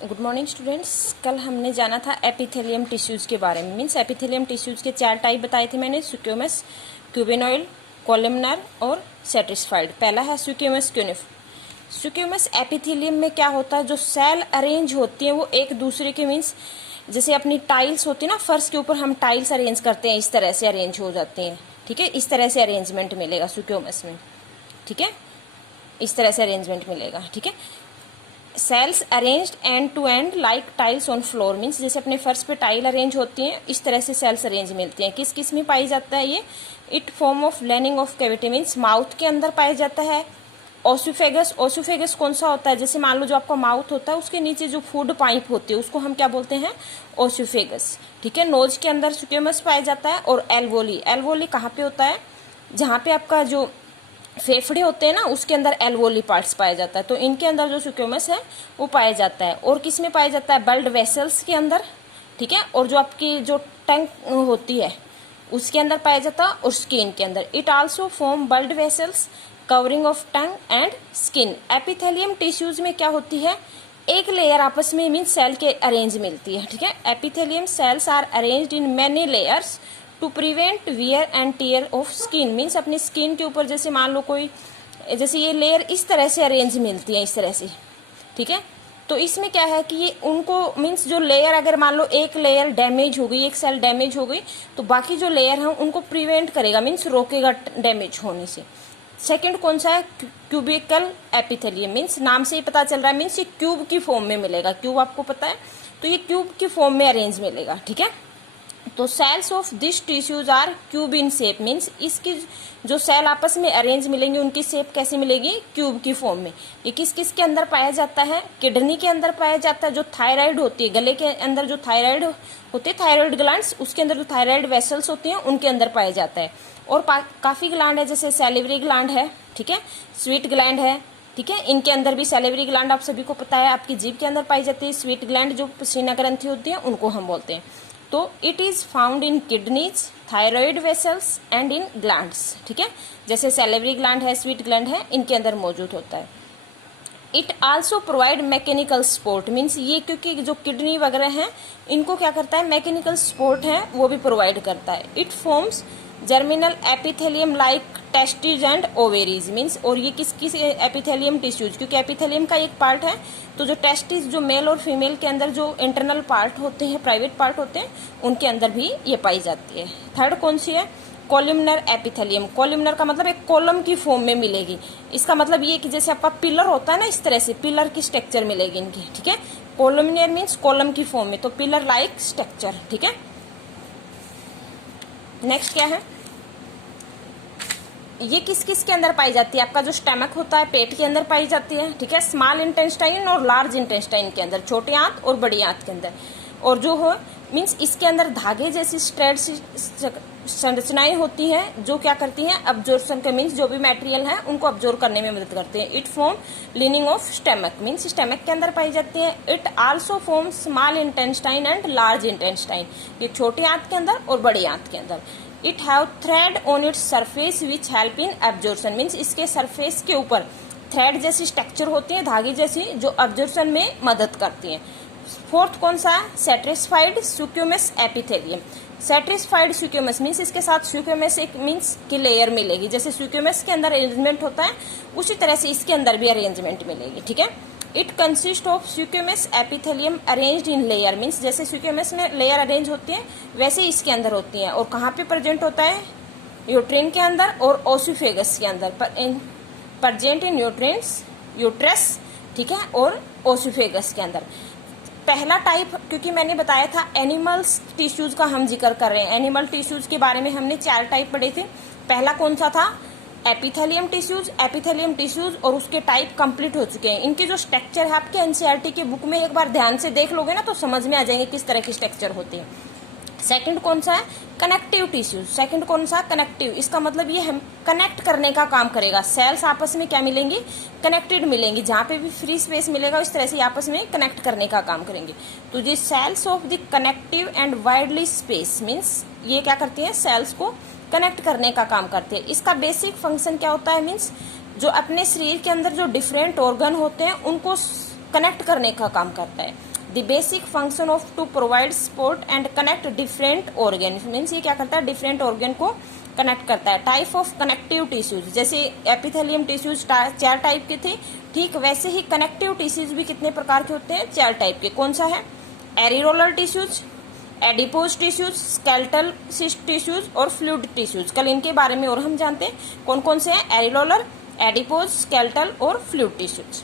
Good morning students. कल हमने जाना था एपिथेलियम टिश्यूज़ के बारे में। मीन्स एपिथेलियम टिश्यूज़ के 4 टाइप बताए थे मैंने, स्क्यूमस, क्यूबिनॉइड, कोलमनर और सेटिस्फाइड। पहला है स्क्यूमस क्यूनिफ। स्क्यूमस एपिथेलियम में क्या होता है, जो सेल अरेंज होती हैं वो एक दूसरे के, मीन्स जैसे अपनी टाइल्स होती है ना, फर्श के ऊपर हम टाइल्स अरेंज करते हैं, इस तरह से अरेंज हो जाते हैं। ठीक है, इस तरह से अरेंजमेंट मिलेगा स्क्यूमस में। ठीक है, इस तरह से अरेंजमेंट मिलेगा। ठीक है, cells arranged end to end like tiles on floor. Means जैसे अपने फर्श पे टाइल अरेंज होती हैं, इस तरह से सेल्स अरेंज मिलती हैं। किस किस में पाई जाता है ये? It form of lining of cavity, means mouth के अंदर पाया जाता है। ओसोफेगस, ओसोफेगस कौन सा होता है? जैसे मान लो जो आपका माउथ होता है उसके नीचे जो फूड पाइप होती है उसको हम क्या बोलते हैं? ओसोफेगस। ठीक है, नोज के अंदर स्क्यूमस पाया जाता है। और एल्वोली, एल्वोली कहाँ पे होता है? जहाँ पे आपका जो फेफड़े होते हैं ना, उसके अंदर एल्वोली पार्ट्स पाया जाता है। तो इनके अंदर जो स्क्यूमस है वो पाया जाता है। और किस में पाया जाता है? ब्लड वेसल्स के अंदर। ठीक है, और जो आपकी जो टंग होती है उसके अंदर पाया जाता है, और स्किन के अंदर। It also form blood vessels covering of tongue and skin. Epithelium tissues में क्या होती है? एक लेयर आपस में, मीन सेल के अरेंज मिलती है। ठीक है, epithelium cells are arranged in many layers to prevent wear and tear of skin. Means अपनी स्किन के ऊपर जैसे मान लो कोई, जैसे ये लेयर इस तरह से अरेंज मिलती है, इस तरह से। ठीक है, तो इसमें क्या है कि ये उनको, मीन्स जो लेयर, अगर मान लो एक लेयर डैमेज हो गई, एक सेल डैमेज हो गई, तो बाकी जो लेयर है उनको प्रिवेंट करेगा, मीन्स रोकेगा डैमेज होने से। सेकंड कौन सा है? Cubicle epithelium. मीन्स नाम से ही पता चल रहा है, मीन्स ये क्यूब की फॉर्म में मिलेगा। क्यूब आपको पता है, तो ये क्यूब की फॉर्म में अरेंज मिलेगा। ठीक है, तो cells of this tissues are cube in shape. Means इसकी जो सेल आपस में अरेंज मिलेंगे उनकी शेप कैसी मिलेगी? क्यूब की फॉर्म में। ये किस किस के अंदर पाया जाता है? किडनी के अंदर पाया जाता है। जो थायराइड होती है, गले के अंदर जो थायराइड होते हैं, थायराइड ग्लैंड्स, उसके अंदर जो थायराइड वेसल्स होती हैं उनके अंदर पाया जाता है। और काफी ग्लैंड है, जैसे सैलिवरी ग्लैंड है, ठीक है, स्वीट ग्लैंड है। ठीक है, इनके अंदर भी सैलिवरी ग्लैंड आप सभी को पता है, आपकी जीभ के अंदर पाई जाती है। स्वीट ग्लैंड जो पसीना ग्रंथि होती है उनको हम बोलते हैं। तो it is found in kidneys, thyroid vessels and in glands. ठीक है, जैसे सैलिवरी ग्लैंड है, स्वीट ग्लैंड है, इनके अंदर मौजूद होता है। It also provide mechanical support. Means ये क्योंकि जो किडनी वगैरह है इनको क्या करता है? मैकेनिकल सपोर्ट है वो भी प्रोवाइड करता है। It forms germinal epithelium like testes and ovaries. Means, और ये किस किस एपिथेलियम टिश्यूज, क्योंकि एपिथेलियम का एक पार्ट है, तो जो टेस्टिस, जो मेल और फीमेल के अंदर जो इंटरनल पार्ट होते हैं, प्राइवेट पार्ट होते हैं, उनके अंदर भी ये पाई जाती है। थर्ड कौन सी है? कोलिमनर एपिथेलियम। कोलिमनर का मतलब एक कॉलम की फॉर्म में मिलेगी। इसका मतलब ये कि जैसे आपका पिलर होता है ना, इस तरह से पिलर की स्ट्रक्चर मिलेगी इनकी। ठीक है, कोलिमनर मीन्स कॉलम की फॉर्म में, तो पिलर लाइक स्ट्रक्चर। ठीक है, नेक्स्ट क्या है? ये किस किस के अंदर पाई जाती है? आपका जो स्टमक होता है, पेट के अंदर पाई जाती है। ठीक है, स्मॉल इंटेस्टाइन और लार्ज इंटेस्टाइन के अंदर, छोटी आंत और बड़ी आंत के अंदर। और जो हो, मीन्स इसके अंदर धागे जैसी स्ट्रेट संरचनाएं होती हैं जो क्या करती हैं? अब्जॉर्प्शन के, मीन्स जो भी मटेरियल है उनको अब्जॉर्ब करने में मदद करते हैं। It form leaning of stomach. Means stomach के अंदर पाई जाती है। It also form small intestine and large intestine. ये छोटी आंत के अंदर और बड़ी आंत के अंदर। It have thread on its surface which help in absorption. Means इसके सरफेस के ऊपर थ्रेड जैसी स्ट्रक्चर होती है, धागे जैसी, जो एब्जॉर्प्शन में मदद करती है। फोर्थ कौन सा है? Satisfied स्क्यूमस epithelium. सेटिस्फाइड स्क्यूमस मीन्स इसके साथ स्क्यूमस एक मीन्स की लेयर मिलेगी। जैसे स्क्यूमस के अंदर अरेंजमेंट होता है उसी तरह से इसके अंदर भी अरेंजमेंट मिलेगी। ठीक है, it consist of स्क्यूमस epithelium arranged in layer. Means जैसे स्क्यूमस में लेयर अरेंज होती है वैसे इसके अंदर होती है। और कहाँ पे प्रेजेंट होता है? यूट्रिन के अंदर और ओसोफेगस के अंदर, प्रेजेंट इन यूट्रस। ठीक है, और ओसोफेगस के अंदर। पहला टाइप, क्योंकि मैंने बताया था एनिमल्स टिश्यूज का हम जिक्र कर रहे हैं, एनिमल टिश्यूज के बारे में हमने 4 टाइप पढ़े थे। पहला कौन सा था? Epithelium tissues. एपिथेलियम टिश्यूज और उसके टाइप कंप्लीट हो चुके हैं। इनके जो स्ट्रक्चर है आपके एनसीईआरटी के बुक में एक बार ध्यान से देख लोगे ना तो समझ में आ जाएंगे किस तरह की स्ट्रक्चर होती है। सेकंड कौन सा है? Connective tissues. सेकंड कौन सा? कनेक्टिव। इसका मतलब ये हम कनेक्ट करने का काम करेगा। सेल्स आपस में क्या मिलेंगी? कनेक्टेड मिलेंगी। जहां पे भी फ्री स्पेस मिलेगा इस तरह से आपस में कनेक्ट करने का काम करेंगे। तो ये cells of the connective and widely space, means ये क्या करती है? सेल्स को कनेक्ट करने का काम करते हैं। इसका बेसिक फंक्शन क्या होता है? मीन्स जो अपने शरीर के अंदर जो डिफरेंट ऑर्गन होते हैं उनको कनेक्ट करने का काम करता है। The basic function of to provide support and connect different organ, means ये क्या करता है, डिफरेंट ऑर्गन को कनेक्ट करता है। टाइप ऑफ कनेक्टिव टिश्यूज, जैसे एपिथेलियम टिश्यूज 4 टाइप के थे, ठीक वैसे ही कनेक्टिव टिश्यूज भी कितने प्रकार के होते हैं, 4 टाइप के। कौन सा है, areolar tissues, adipose tissues, skeletal tissues और फ्लूइड टिश्यूज। कल इनके बारे में और हम जानते हैं कौन कौन से हैं, एरिरोलर, एडिपोज, स्केलेटल और फ्लूइड टिश्यूज।